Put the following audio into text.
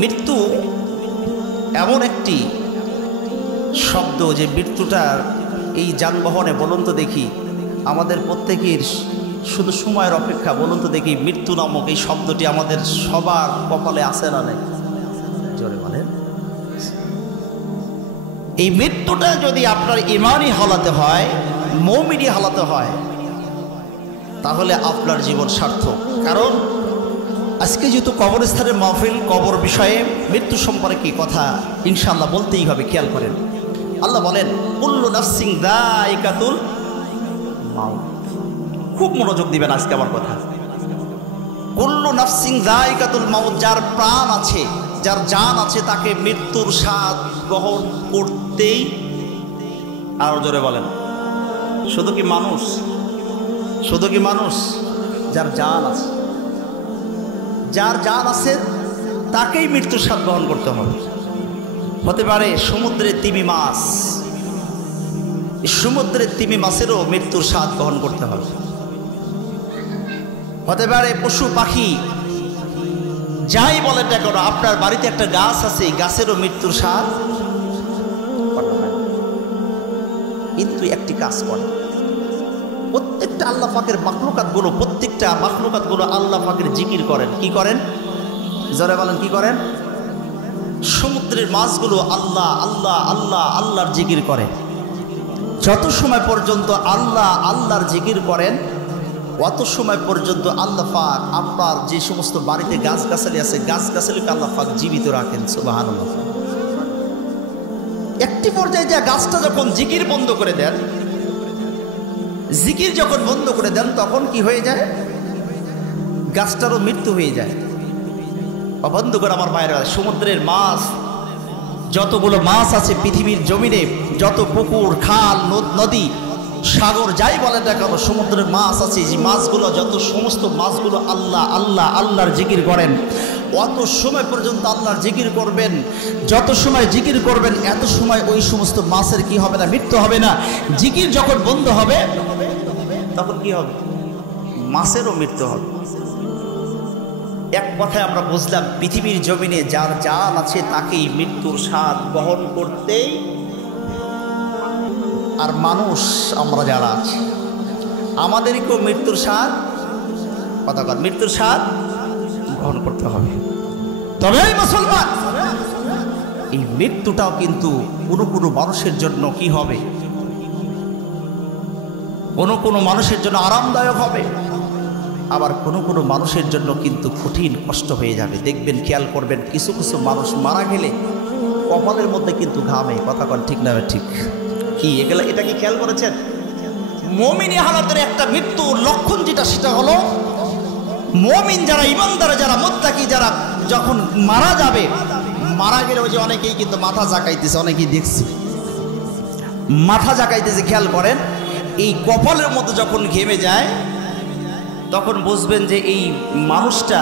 মৃত্যু এমন একটি শব্দ যে মৃত্যুটার এই যানবাহনে বলুন তো দেখি, আমাদের প্রত্যেকের শুধু সময়ের অপেক্ষা। বলুন তো দেখি, মৃত্যু নামক এই শব্দটি আমাদের সবার কপালে আছে না নেই? জোরে বলেন। এই মৃত্যুটা যদি আপনার ইমানি হালাতে হয়, মুমিনি হালাতে হয়, তাহলে আপনার জীবন সার্থক। কারণ আজকে যেহেতু কবরস্থানের মাহফিল, কবর বিষয়ে মৃত্যু সম্পর্কে কথা ইনশাআল্লাহ বলতেই হবে। খেয়াল করেন, আল্লাহ বলেন কুল্লু নাফসিন যায়িকাতুল মাউত। খুব মনোযোগ দিবেন আজকে আমার কথা। কুল্লু নাফসিন যায়িকাতুল মাউত, যার প্রাণ আছে, যার জান আছে, তাকে মৃত্যুর স্বাদ গ্রহণ করতেই। আরো জোরে বলেন, শুধু কি মানুষ? শুধু কি মানুষ? যার জান আছে, যার জান আছে তাকেই মৃত্যুর স্বাদ গ্রহণ করতে হবে। হতে পারে সমুদ্রের তিমি মাছ, সমুদ্রের তিমি মাছেরও মৃত্যুর স্বাদ গ্রহণ করতে হবে। হতে পারে পশু পাখি, যাই বলেন না কেন, আপনার বাড়িতে একটা গাছ আছে, গাছেরও মৃত্যুর স্বাদ। কিন্তু একটি কাজ করে, প্রত্যেকটা আল্লাহ পাকের মাখলুকাতগুলো, প্রত্যেকটা মাখলুকাতগুলো আল্লাহ পাকের জিকির করেন। কি করেন? জোরে বলেন, কি করেন? সমুদ্রের মাছগুলো আল্লাহ আল্লাহ আল্লাহ আল্লাহর জিকির করে। যত সময় পর্যন্ত আল্লাহ আল্লাহর জিকির করেন, অত সময় পর্যন্ত আল্লাহ পাক আপনার যে সমস্ত বাড়িতে গাছগাছালি আছে, গাছগাছালিকে আল্লাহ পাক জীবিত রাখেন। সুবহানাল্লাহ। একটি পর্যায়ে যে গাছটা যখন জিকির বন্ধ করে দেন, জিকির যখন বন্ধ করে দেন, তখন কি হয়ে যায়? গাছটারও মৃত্যু হয়ে যায়। বন্ধ করে আমার বাইরে, সমুদ্রের মাছ, যতগুলো মাছ আছে পৃথিবীর জমিনে, যত পুকুর, খাল, নদী, সাগর, যাই বলেন না কেন, সমুদ্রের মাছ আছে, যে মাছগুলো, যত সমস্ত মাছগুলো আল্লাহ আল্লাহ আল্লাহর জিকির করেন। অত সময় পর্যন্ত আল্লাহর জিকির করবেন। যত সময় জিকির করবেন, এত সময় ওই সমস্ত মাছের কি হবে না? মৃত্যু হবে না। জিকির যখন বন্ধ হবে, তখন কি হবে? মাছেরও মৃত্যু হবে। এক কথায় আমরা বুঝলাম, পৃথিবীর জমিনে যার জান আছে তাকেই মৃত্যুর স্বাদ বহন করতেই। আর মানুষ আমরা যারা আছি, আমাদেরকেও মৃত্যুর স্বাদ, কথা কর, মৃত্যুর স্বাদ গ্রহণ করতে হবে। তবে মুসলমান, এই মৃত্যুটাও কিন্তু কোনো কোনো মানুষের জন্য কি হবে? কোনো কোনো মানুষের জন্য আরামদায়ক হবে, আবার কোনো কোনো মানুষের জন্য কিন্তু কঠিন কষ্ট হয়ে যাবে। দেখবেন, খেয়াল করবেন, কিছু কিছু মানুষ মারা গেলে কপালের মধ্যে কিন্তু ঘামে। কথা কন ঠিক না? ঠিক কি? এগুলা, এটা কি খেয়াল করেছেন? মুমিনি হালাতের একটা মৃত্যুর লক্ষণ যেটা, সেটা হলো মুমিন যারা, ইমানদার যারা, মুত্তাকি যারা, যখন মারা যাবে, মারা গেলে ওই যে অনেকেই কিন্তু মাথা জাকাইতেছে, অনেকেই দেখছি মাথা জাকাইতেছে। খেয়াল করেন, এই কপালের মধ্যে যখন ঘেমে যায়, তখন বুঝবেন যে এই মানুষটা